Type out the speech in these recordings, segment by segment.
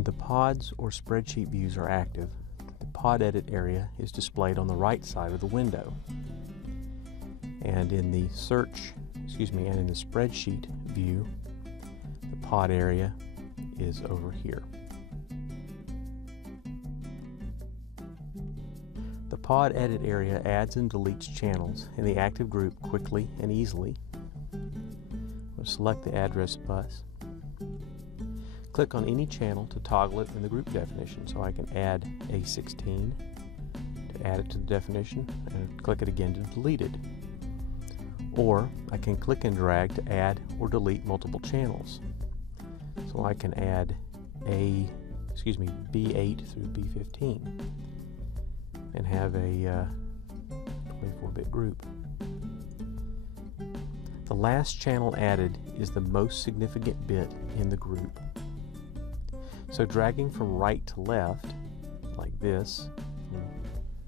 When the pods or spreadsheet views are active, the pod edit area is displayed on the right side of the window. And in the and in the spreadsheet view, the pod area is over here. The pod edit area adds and deletes channels in the active group quickly and easily. We'll select the address bus. Click on any channel to toggle it in the group definition. So I can add A16 to add it to the definition and click it again to delete it. Or I can click and drag to add or delete multiple channels. So I can add B8 through B15 and have a 24-bit group. The last channel added is the most significant bit in the group. So dragging from right to left, like this,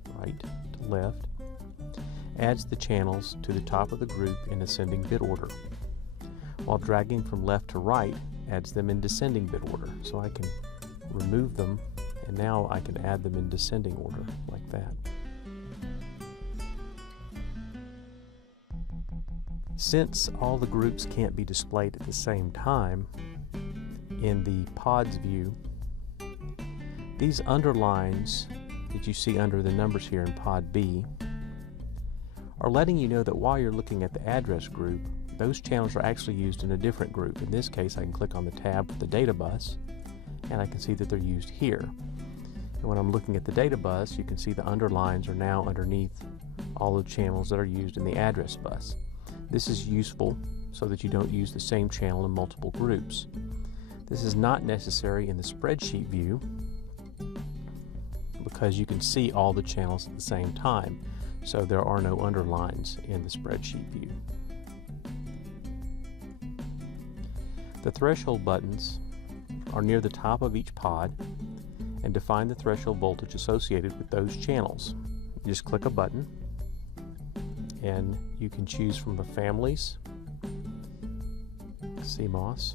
from right to left, adds the channels to the top of the group in ascending bit order, while dragging from left to right adds them in descending bit order. So I can remove them, and now I can add them in descending order, like that. Since all the groups can't be displayed at the same time, in the pods view, these underlines that you see under the numbers here in pod B are letting you know that while you're looking at the address group, those channels are actually used in a different group. In this case, I can click on the tab for the data bus, and I can see that they're used here. And when I'm looking at the data bus, you can see the underlines are now underneath all the channels that are used in the address bus. This is useful so that you don't use the same channel in multiple groups. This is not necessary in the spreadsheet view because you can see all the channels at the same time, so there are no underlines in the spreadsheet view. The threshold buttons are near the top of each pod and define the threshold voltage associated with those channels. You just click a button and you can choose from the families, CMOS.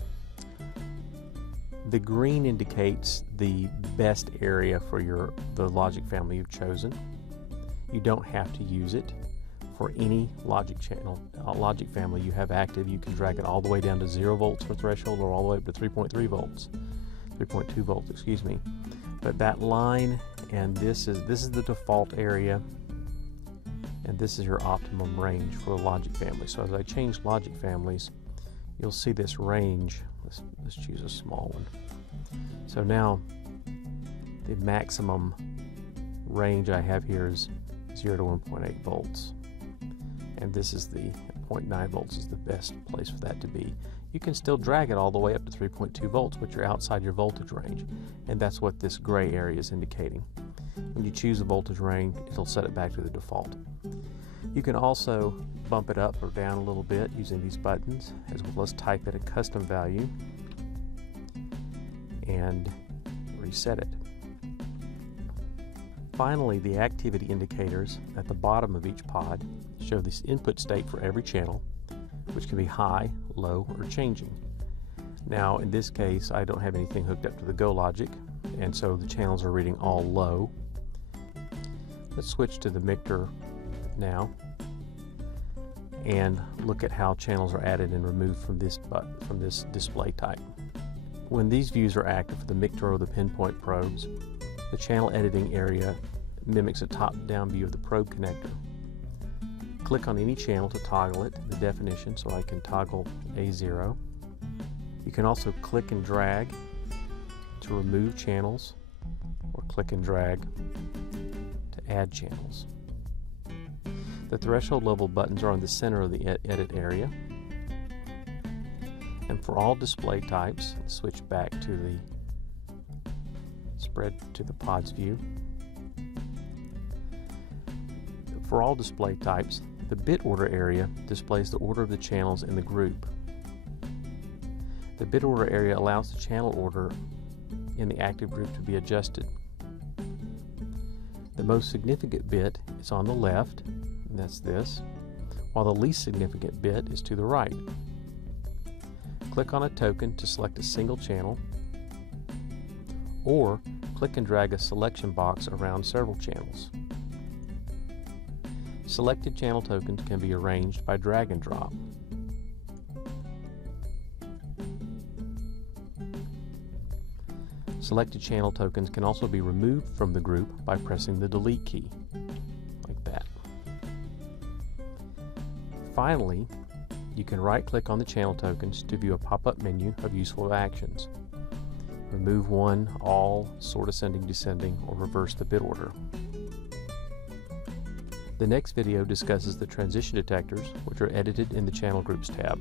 The green indicates the best area for the logic family you've chosen. You don't have to use it for any logic family you have active. You can drag it all the way down to 0 volts for threshold, or all the way up to 3.2 volts, excuse me. But that line and this is the default area, and this is your optimum range for the logic family. So as I change logic families, you'll see this range. Let's choose a small one. So now the maximum range I have here is 0 to 1.8 volts. And this is the 0.9 volts is the best place for that to be. You can still drag it all the way up to 3.2 volts, but you're outside your voltage range. And that's what this gray area is indicating. When you choose the voltage range, it'll set it back to the default. You can also bump it up or down a little bit using these buttons, as well as type in a custom value and reset it. Finally, the activity indicators at the bottom of each pod show this input state for every channel, which can be high, low, or changing. Now, in this case, I don't have anything hooked up to the GoLogic, and so the channels are reading all low. Let's switch to the mixer now and look at how channels are added and removed from this display type. When these views are active for the mixer or the pinpoint probes, the channel editing area mimics a top-down view of the probe connector. Click on any channel to toggle it in the definition, so I can toggle A0. You can also click and drag to remove channels, or click and drag to add channels. The threshold level buttons are on the center of the edit area. And for all display types, switch back to the pods view. For all display types, the bit order area displays the order of the channels in the group. The bit order area allows the channel order in the active group to be adjusted. The most significant bit is on the left, and that's this, while the least significant bit is to the right. Click on a token to select a single channel, or click and drag a selection box around several channels. Selected channel tokens can be arranged by drag and drop. Selected channel tokens can also be removed from the group by pressing the delete key, like that. Finally, you can right-click on the channel tokens to view a pop-up menu of useful actions. Remove one, all, sort ascending, descending, or reverse the bid order. The next video discusses the transition detectors, which are edited in the Channel Groups tab.